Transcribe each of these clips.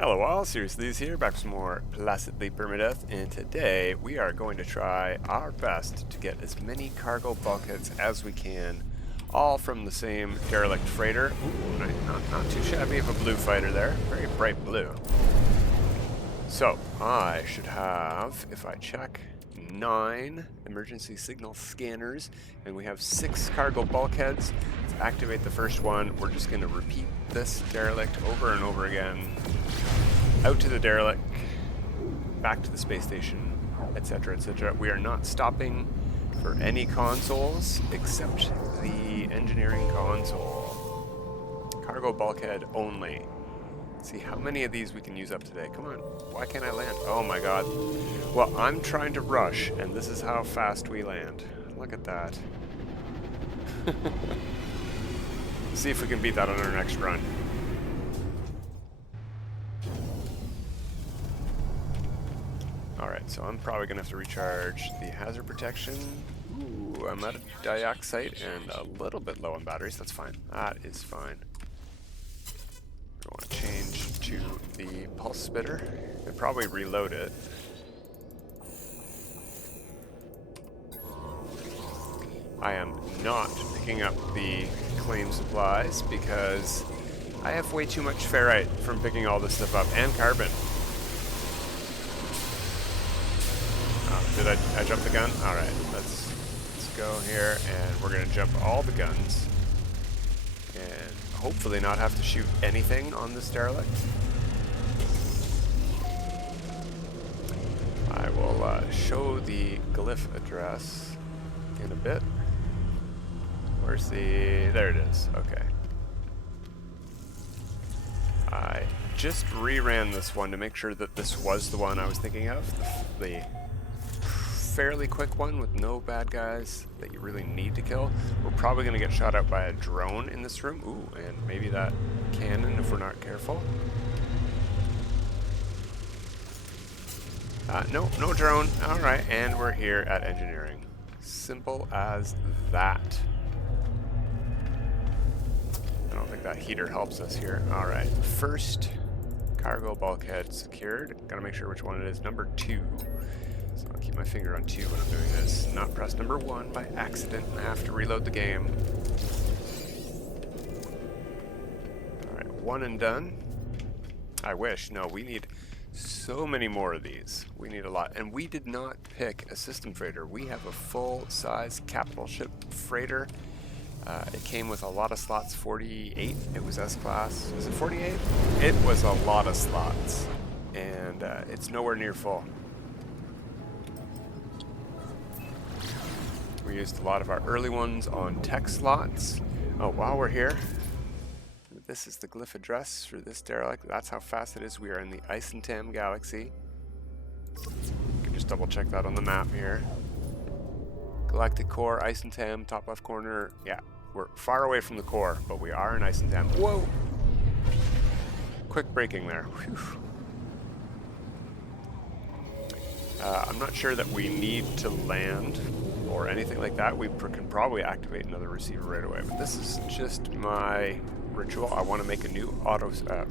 Hello all, Seriously's here, back with some more Placidlee Permadeath, and today we are going to try our best to get as many cargo bulkheads as we can, all from the same derelict freighter. Ooh, not too shabby of a blue fighter there, very bright blue. So, I should have, if I check, 9 emergency signal scanners, and we have 6 cargo bulkheads. Let's activate the first one. We're just going to repeat this derelict over and over again. Out to the derelict, back to the space station, etc., etc. We are not stopping for any consoles except the engineering console. Cargo bulkhead only. Let's see how many of these we can use up today. Come on, why can't I land? Oh my god. Well, I'm trying to rush, and this is how fast we land. Look at that. See if we can beat that on our next run. Alright, so I'm probably going to have to recharge the hazard protection. Ooh, I'm out of dioxide and a little bit low on batteries. That's fine. That is fine. I want to change to the pulse spitter and probably reload it. I am not picking up the claim supplies because I have way too much ferrite from picking all this stuff up, and carbon. Did I jump the gun? Alright, let's go here, and we're going to jump all the guns and hopefully not have to shoot anything on this derelict. I will show the Glyph Address in a bit. Where's the... there it is. Okay. I just reran this one to make sure that this was the one I was thinking of. The fairly quick one with no bad guys that you really need to kill. We're probably going to get shot out by a drone in this room. Ooh, and maybe that cannon if we're not careful. No drone. Alright, and we're here at engineering. Simple as that. I don't think that heater helps us here. Alright, first cargo bulkhead secured. Gotta make sure which one it is. Number 2. So I'll keep my finger on 2 when I'm doing this. Not press number 1 by accident and I have to reload the game. Alright, 1 and done. I wish. No, we need so many more of these. We need a lot. And we did not pick a system freighter. We have a full-size capital ship freighter. It came with a lot of slots, 48. It was S-Class. Was it 48? It was a lot of slots. And it's nowhere near full. We used a lot of our early ones on tech slots. Oh, while we're here, this is the Glyph Address for this derelict. That's how fast it is. We are in the Eisstentam galaxy. You can just double check that on the map here. Galactic core, Eisstentam, top left corner. Yeah, we're far away from the core, but we are in Eisstentam. Whoa! Quick braking there. Whew. I'm not sure that we need to land or anything like that. We can probably activate another receiver right away, but this is just my ritual. I want to make a new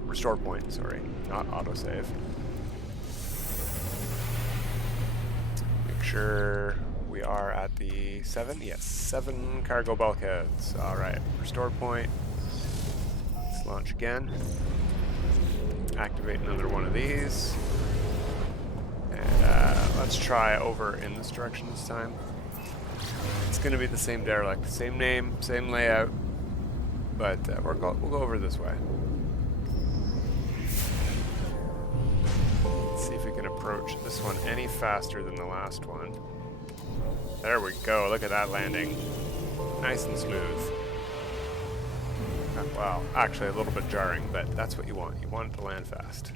restore point, sorry, not autosave. Make sure we are at the 7, yes, 7 cargo bulkheads. Alright, restore point. Let's launch again. Activate another one of these. And let's try over in this direction this time. It's going to be the same derelict, same name, same layout, but we'll go over this way. Let's see if we can approach this one any faster than the last one. There we go, look at that landing. Nice and smooth. Well, actually a little bit jarring, but that's what you want. You want it to land fast.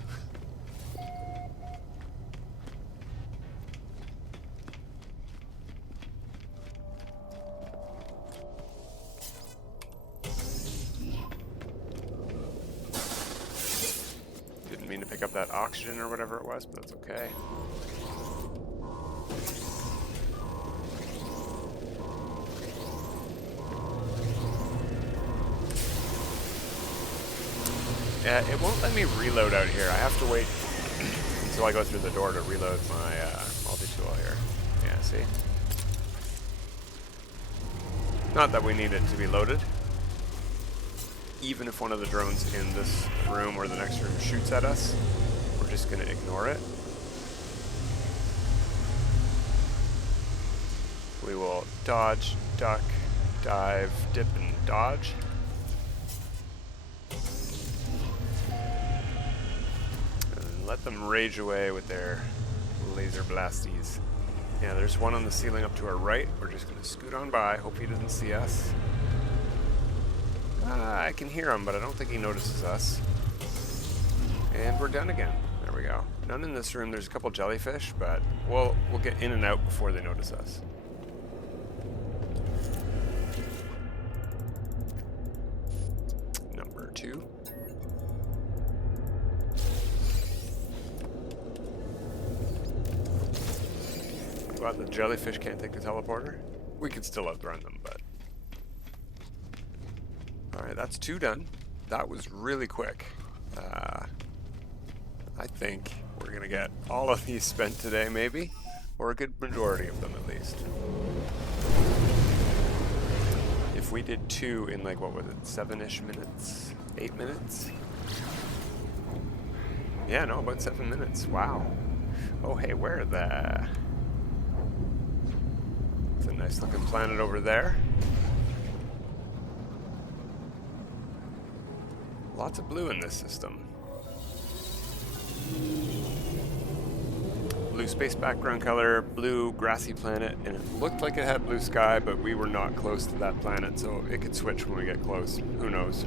Didn't mean to pick up that oxygen or whatever it was, but that's okay. It won't let me reload out here. I have to wait until I go through the door to reload my multi-tool here. Yeah, see? Not that we need it to be loaded. Even if one of the drones in this room or the next room shoots at us, we're just going to ignore it. We will dodge, duck, dive, dip, and dodge. And let them rage away with their laser blasties. Yeah, there's one on the ceiling up to our right. We're just going to scoot on by. Hope he doesn't see us. I can hear him, but I don't think he notices us. And we're done again. There we go. None in this room. There's a couple jellyfish, but we'll get in and out before they notice us. Number 2. Glad the jellyfish can't take the teleporter. We can still outrun them, but... Alright, that's 2 done. That was really quick. I think we're going to get all of these spent today, maybe. Or a good majority of them, at least. If we did 2 in, like, what was it, 7-ish minutes? 8 minutes? Yeah, no, about 7 minutes. Wow. Oh, hey, where the... It's a nice looking planet over there. Lots of blue in this system. Blue space background color, blue grassy planet, and it looked like it had blue sky, but we were not close to that planet, so it could switch when we get close. Who knows?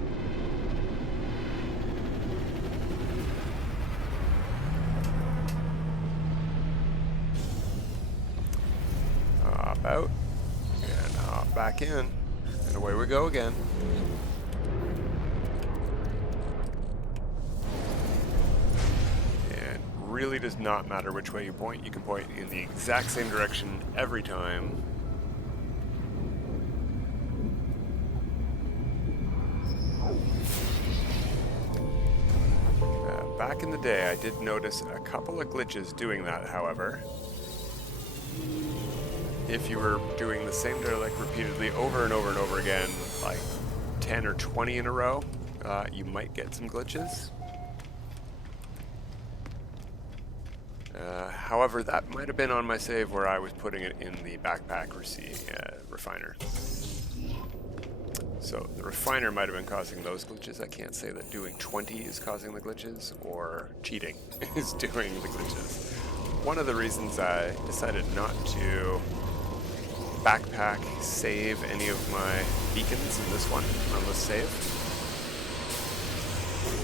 Hop out, and hop back in, and away we go again. Really does not matter which way you point. You can point in the exact same direction every time. Back in the day, I did notice a couple of glitches doing that, however. If you were doing the same derelict repeatedly over and over and over again, like 10 or 20 in a row, you might get some glitches. However, that might have been on my save where I was putting it in the backpack refiner. So the refiner might have been causing those glitches. I can't say that doing 20 is causing the glitches or cheating is doing the glitches. One of the reasons I decided not to backpack save any of my beacons in this one, on this save.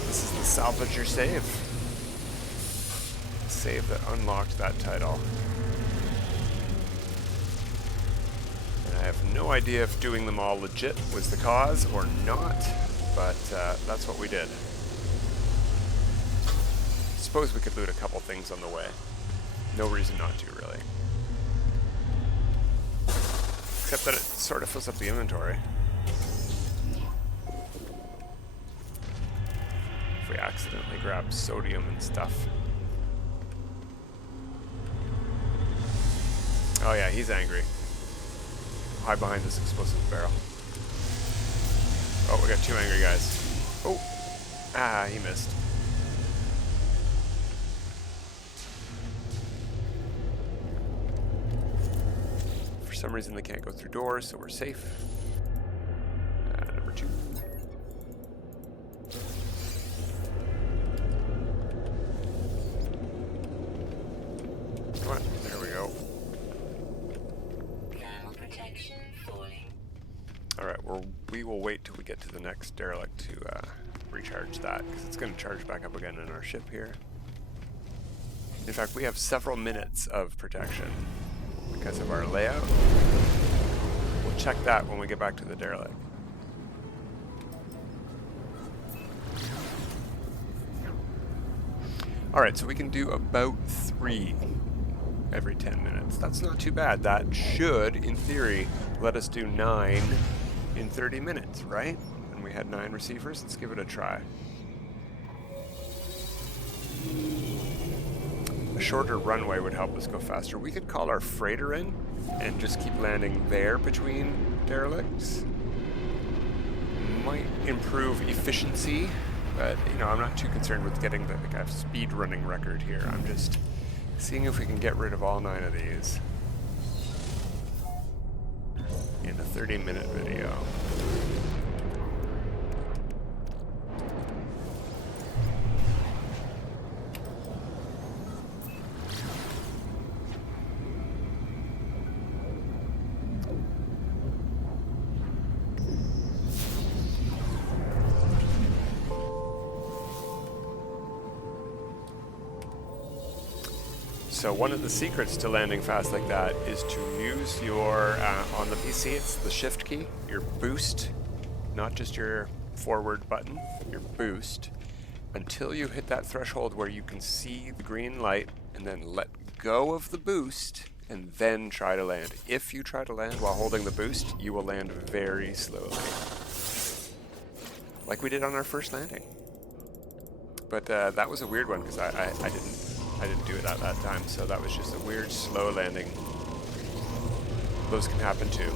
This is the salvage your save. Save that unlocked that title. And I have no idea if doing them all legit was the cause or not, but that's what we did. Suppose we could loot a couple things on the way. No reason not to, really. Except that it sort of fills up the inventory. If we accidentally grab sodium and stuff. Oh yeah, he's angry. Hide behind this explosive barrel. Oh, we got 2 angry guys. Oh! Ah, he missed. For some reason they can't go through doors, so we're safe. Number 2. Come on, there we go. Alright, we will wait till we get to the next derelict to recharge that, because it's going to charge back up again in our ship here. In fact, we have several minutes of protection because of our layout. We'll check that when we get back to the derelict. Alright, so we can do about 3 every 10 minutes. That's not too bad. That should, in theory, let us do 9 in 30 minutes, right? And we had 9 receivers. Let's give it a try. A shorter runway would help us go faster. We could call our freighter in and just keep landing there between derelicts. Might improve efficiency, but you know, I'm not too concerned with getting the like, speed running record here. I'm just seeing if we can get rid of all 9 of these in a 30-minute video. So one of the secrets to landing fast like that is to use your, on the PC, it's the shift key, your boost, not just your forward button, your boost, until you hit that threshold where you can see the green light, and then let go of the boost, and then try to land. If you try to land while holding the boost, you will land very slowly. Like we did on our first landing. But that was a weird one, because I didn't do it at that time, so that was just a weird slow landing. Those can happen too.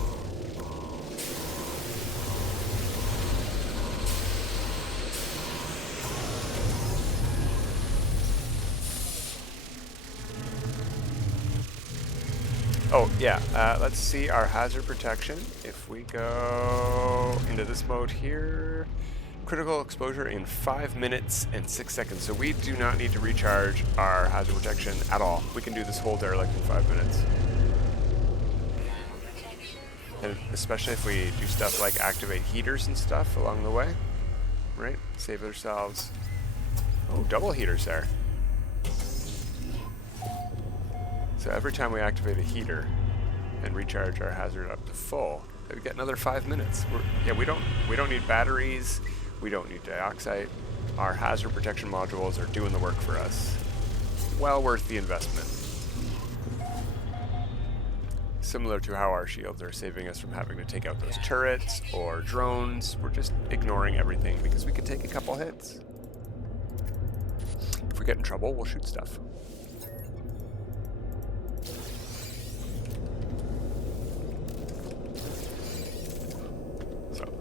Oh yeah, let's see our hazard protection. If we go into this mode here, critical exposure in 5 minutes and 6 seconds. So we do not need to recharge our hazard protection at all. We can do this whole derelict in 5 minutes. And especially if we do stuff like activate heaters and stuff along the way, right? Save ourselves. Oh, double heaters there. So every time we activate a heater and recharge our hazard up to full, we get another 5 minutes. We don't need batteries. We don't need dioxide. Our hazard protection modules are doing the work for us. Well worth the investment. Similar to how our shields are saving us from having to take out those turrets or drones. We're just ignoring everything because we can take a couple hits. If we get in trouble, we'll shoot stuff.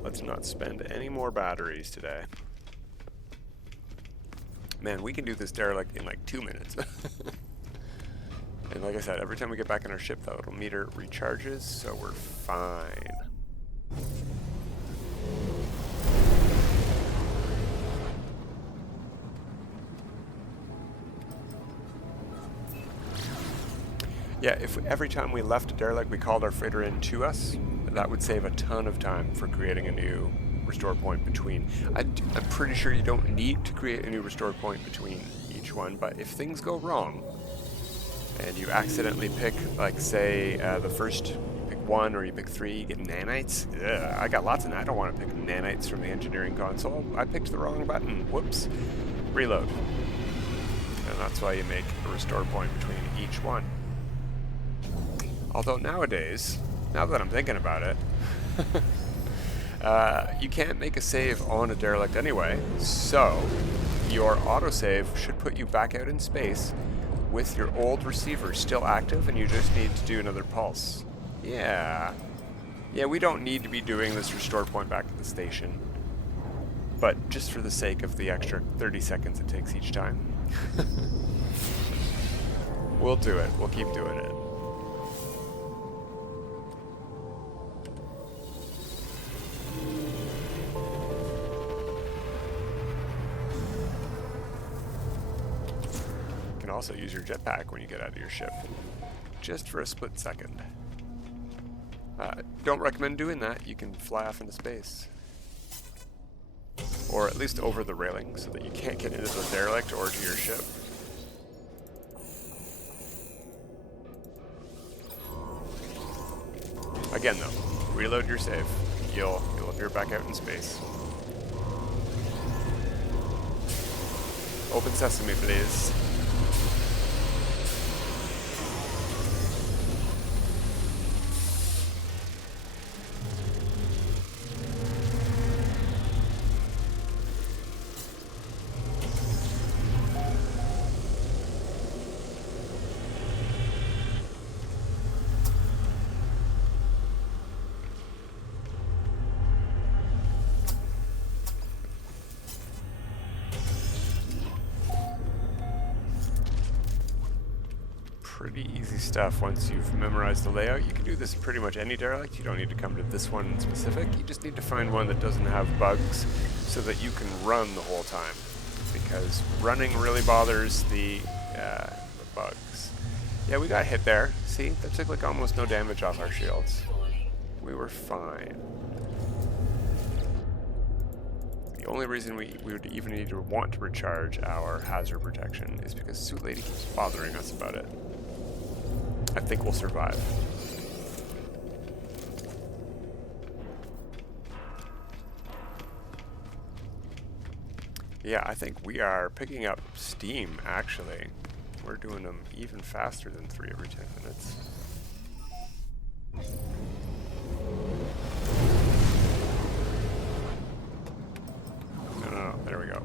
Let's not spend any more batteries today. Man, we can do this derelict in like 2 minutes. And like I said, every time we get back in our ship, that little meter recharges, so we're fine. Yeah, if every time we left a derelict, we called our freighter in to us, that would save a ton of time for creating a new restore point between. I'm pretty sure you don't need to create a new restore point between each one, but if things go wrong and you accidentally pick, like, say, the first, pick 1 or you pick 3, you get nanites. Ugh, I got lots of I don't want to pick nanites from the engineering console. I picked the wrong button. Whoops. Reload. And that's why you make a restore point between each one. Although nowadays, now that I'm thinking about it, you can't make a save on a derelict anyway, so your autosave should put you back out in space with your old receiver still active, and you just need to do another pulse. Yeah, we don't need to be doing this restore point back to the station, but just for the sake of the extra 30 seconds it takes each time. We'll do it. We'll keep doing it. Also use your jetpack when you get out of your ship, just for a split second. Don't recommend doing that. You can fly off into space, or at least over the railing so that you can't get into the derelict or to your ship. Again though, reload your save. You'll appear back out in space. Open sesame, please. pretty easy stuff once you've memorized the layout. You can do this pretty much any derelict. You don't need to come to this one in specific. You just need to find one that doesn't have bugs so that you can run the whole time, because running really bothers the bugs. Yeah, we got hit there. See, that took like almost no damage off our shields. We were fine. The only reason we would even need to want to recharge our hazard protection is because Suit Lady keeps bothering us about it. I think we'll survive. Yeah, I think we are picking up steam, actually. We're doing them even faster than 3 every 10 minutes. No, there we go.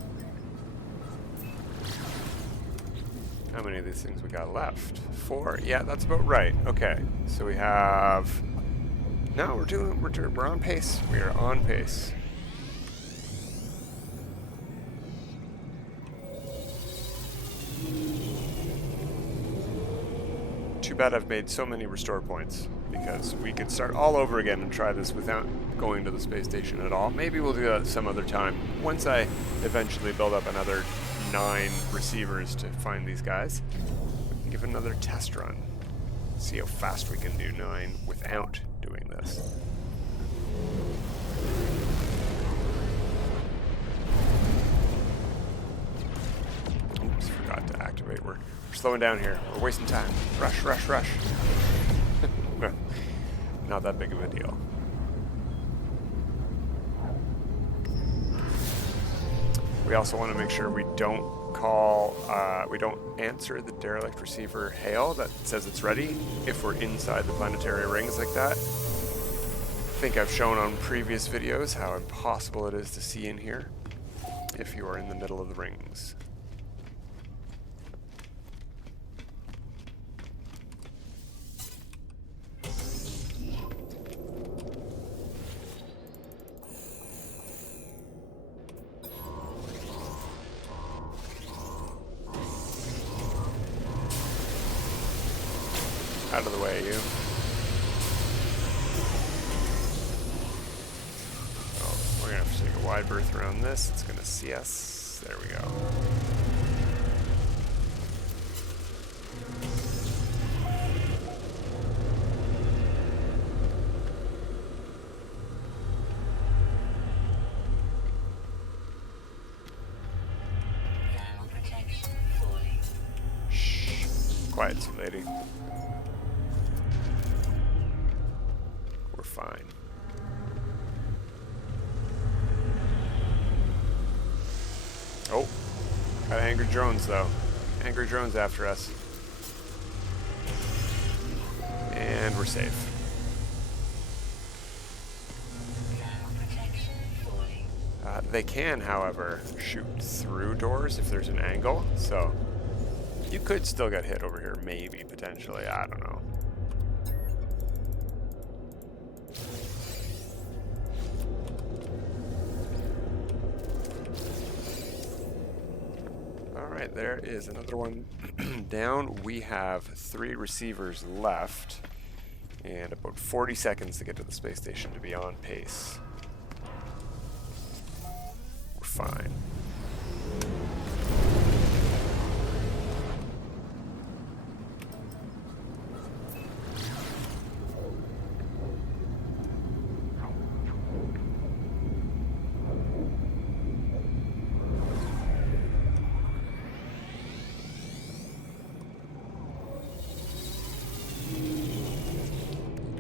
How many of these things we got left? 4? Yeah, that's about right. Okay, so we have... No, we're on pace. We are on pace. Too bad I've made so many restore points, because we could start all over again and try this without going to the space station at all. Maybe we'll do that some other time, once I eventually build up another 9 receivers to find these guys. We can give another test run, see how fast we can do 9 without doing this. Oops, forgot to activate. We're slowing down here. We're wasting time. Rush, rush, rush. Not that big of a deal. We also want to make sure we don't we don't answer the derelict receiver hail that says it's ready if we're inside the planetary rings like that. I think I've shown on previous videos how impossible it is to see in here if you are in the middle of the rings. Out of the way, you. Oh, we're gonna have to take a wide berth around this. It's gonna see us. There we go. Shh. Quiet, Suit Lady. Fine. Oh, got angry drones though. Angry drones after us. And we're safe. They can, however, shoot through doors if there's an angle, so you could still get hit over here, maybe, potentially, I don't know. Alright, there is another one down. We have 3 receivers left and about 40 seconds to get to the space station to be on pace. We're fine.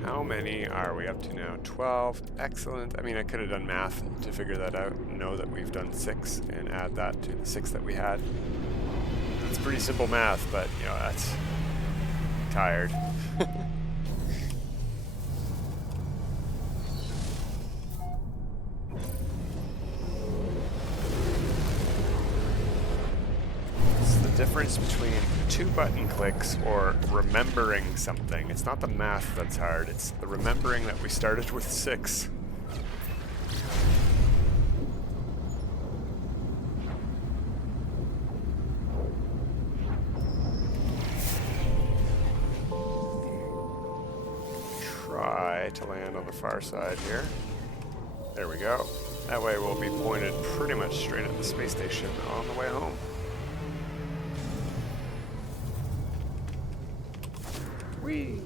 How many are we up to now? 12. Excellent. I mean, I could have done math to figure that out and know that we've done 6 and add that to the 6 that we had. It's pretty simple math, but, you know, that's tired. Difference between 2 button clicks or remembering something. It's not the math that's hard, it's the remembering that we started with 6. it to land on the far side here. There we go. That way we'll be pointed pretty much straight at the space station on the way home. Whee!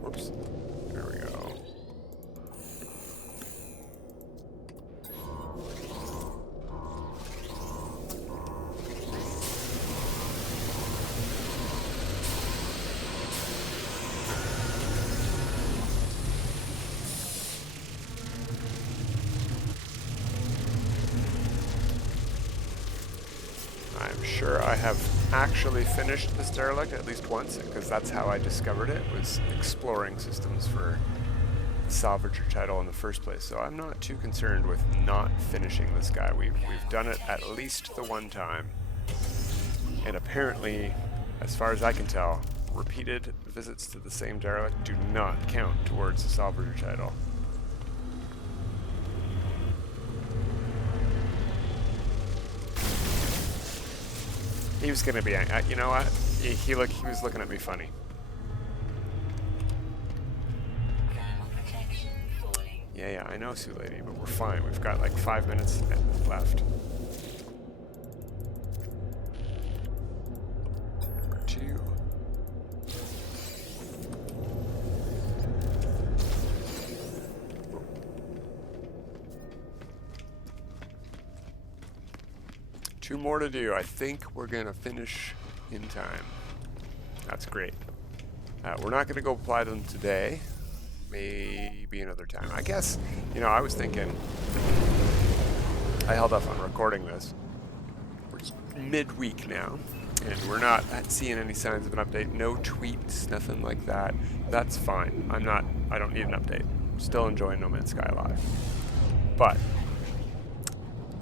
Whoops. There we go. I'm sure I have actually finished this derelict at least once, because that's how I discovered it, was exploring systems for the salvager title in the first place. So I'm not too concerned with not finishing this guy. We've done it at least the one time. And apparently, as far as I can tell, repeated visits to the same derelict do not count towards the salvager title. He was gonna be, you know what? He was looking at me funny. Yeah, I know, Sue Lady, but we're fine. We've got like 5 minutes left. Number 2. Two more to do. I think we're gonna finish in time. That's great. We're not gonna go apply them today. Maybe another time. I guess, you know, I was thinking, I held off on recording this. We're midweek now, and we're not seeing any signs of an update. No tweets, nothing like that. That's fine. I don't need an update. Still enjoying No Man's Sky Live. But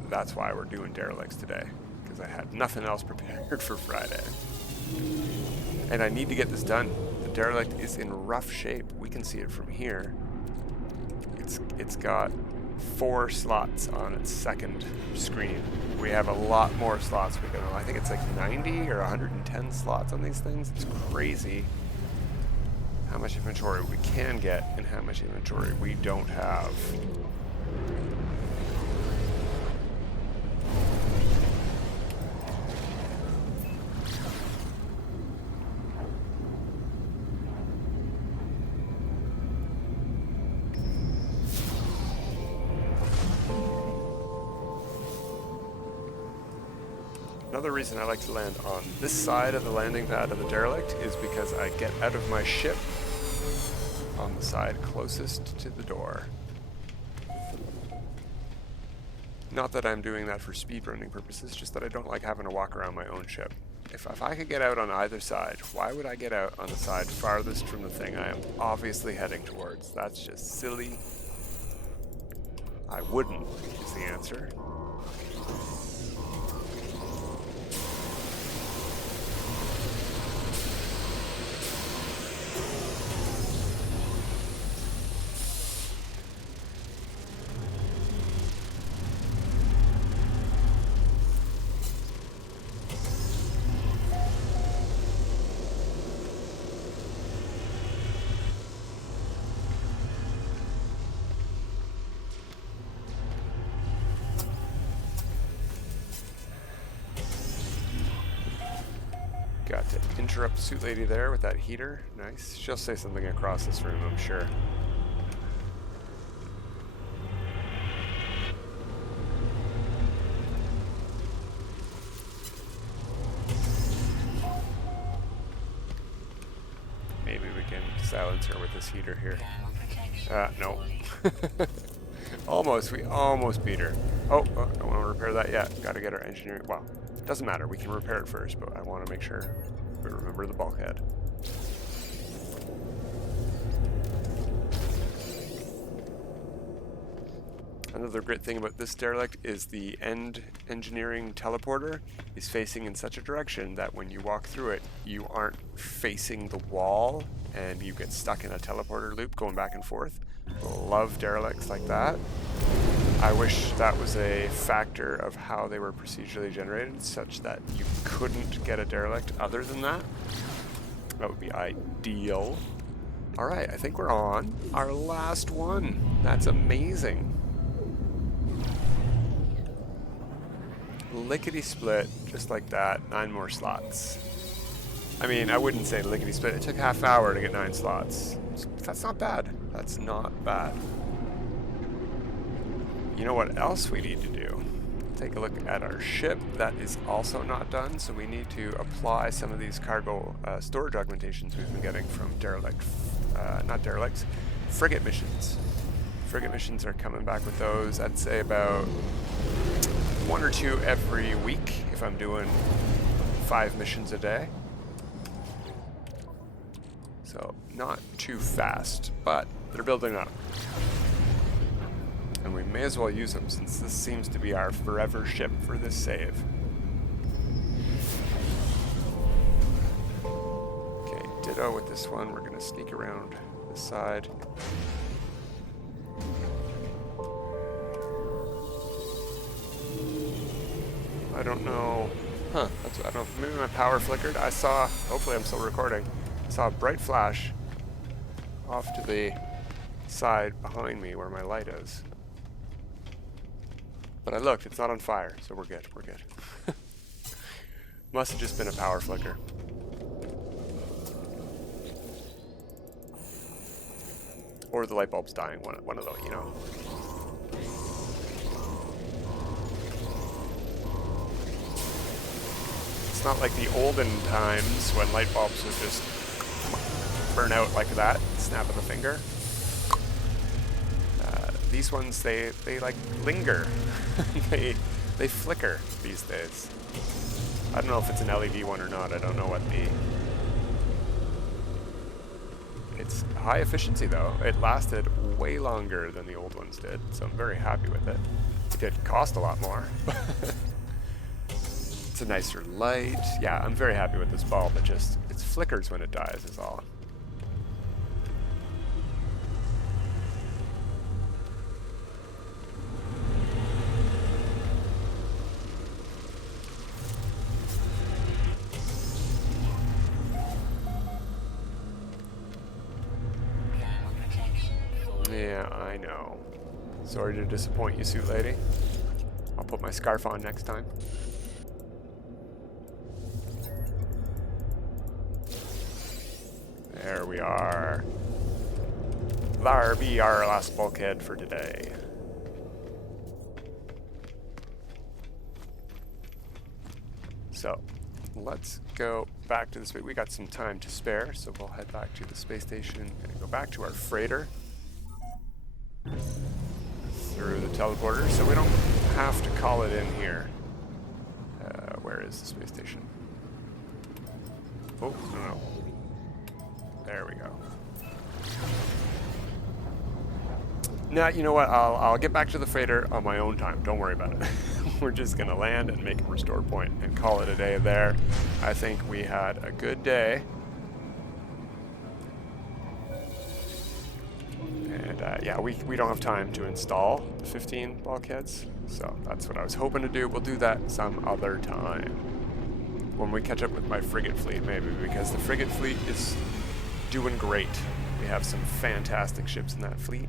that's why we're doing derelicts today, because I had nothing else prepared for Friday. And I need to get this done. The derelict is in rough shape. We can see it from here. It's got 4 slots on its second screen. We have a lot more slots we can. I think it's like 90 or 110 slots on these things. It's crazy how much inventory we can get and how much inventory we don't have. Another reason I like to land on this side of the landing pad of the derelict is because I get out of my ship on the side closest to the door. Not that I'm doing that for speedrunning purposes, just that I don't like having to walk around my own ship. If I could get out on either side, why would I get out on the side farthest from the thing I am obviously heading towards? That's just silly. I wouldn't, is the answer. Got to interrupt Suit Lady there with that heater. Nice. She'll say something across this room, I'm sure. Maybe we can silence her with this heater here. No. Almost. We almost beat her. Oh, don't want to repair that yet. Got to get our engineering. Well, doesn't matter. We can repair it first, but I want to make sure we remember the bulkhead. Another great thing about this derelict is the end engineering teleporter is facing in such a direction that when you walk through it, you aren't facing the wall and you get stuck in a teleporter loop going back and forth. Love derelicts like that. I wish that was a factor of how they were procedurally generated, such that you couldn't get a derelict other than that. That would be ideal. Alright, I think we're on our last one. That's amazing. Lickety-split, just like that. 9 more slots. I mean, I wouldn't say lickety-split. It took half hour to get 9 slots. That's not bad. That's not bad. You know what else we need to do? Take a look at our ship. That is also not done, so we need to apply some of these cargo storage augmentations we've been getting from not derelicts, frigate missions. Frigate missions are coming back with those. I'd say about 1 or 2 every week if I'm doing 5 missions a day. So not too fast, but they're building up. And we may as well use them since this seems to be our forever ship for this save. Okay, ditto with this one. We're gonna sneak around this side. I don't know. Huh, I don't know. Maybe my power flickered. I saw, hopefully I'm still recording, I saw a bright flash off to the side behind me where my light is. But I looked, it's not on fire, so we're good, we're good. Must have just been a power flicker. Or the light bulb's dying, one of those, you know. It's not like the olden times when light bulbs would just burn out like that, snap of the finger. These ones, they like linger. they flicker these days. I don't know if it's an LED one or not. I don't know what the... It's high efficiency though. It lasted way longer than the old ones did, so I'm very happy with it. It did cost a lot more. It's a nicer light. Yeah, I'm very happy with this bulb. It flickers when it dies is all. Yeah, I know. Sorry to disappoint you, suit lady. I'll put my scarf on next time. There we are. That'll be our last bulkhead for today. So, let's go back to the space. We got some time to spare, so we'll head back to the space station and go back to our freighter through the teleporter, so we don't have to call it in here. Where is the space station? Oh, no. There we go. Now, you know what? I'll get back to the freighter on my own time. Don't worry about it. We're just going to land and make a restore point and call it a day there. I think we had a good day. And yeah, we don't have time to install the 15 bulkheads. So that's what I was hoping to do. We'll do that some other time. When we catch up with my frigate fleet, maybe, because the frigate fleet is doing great. We have some fantastic ships in that fleet.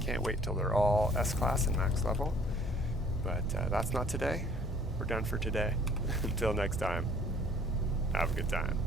Can't wait till they're all S-class and max level. But that's not today. We're done for today. Until next time, have a good time.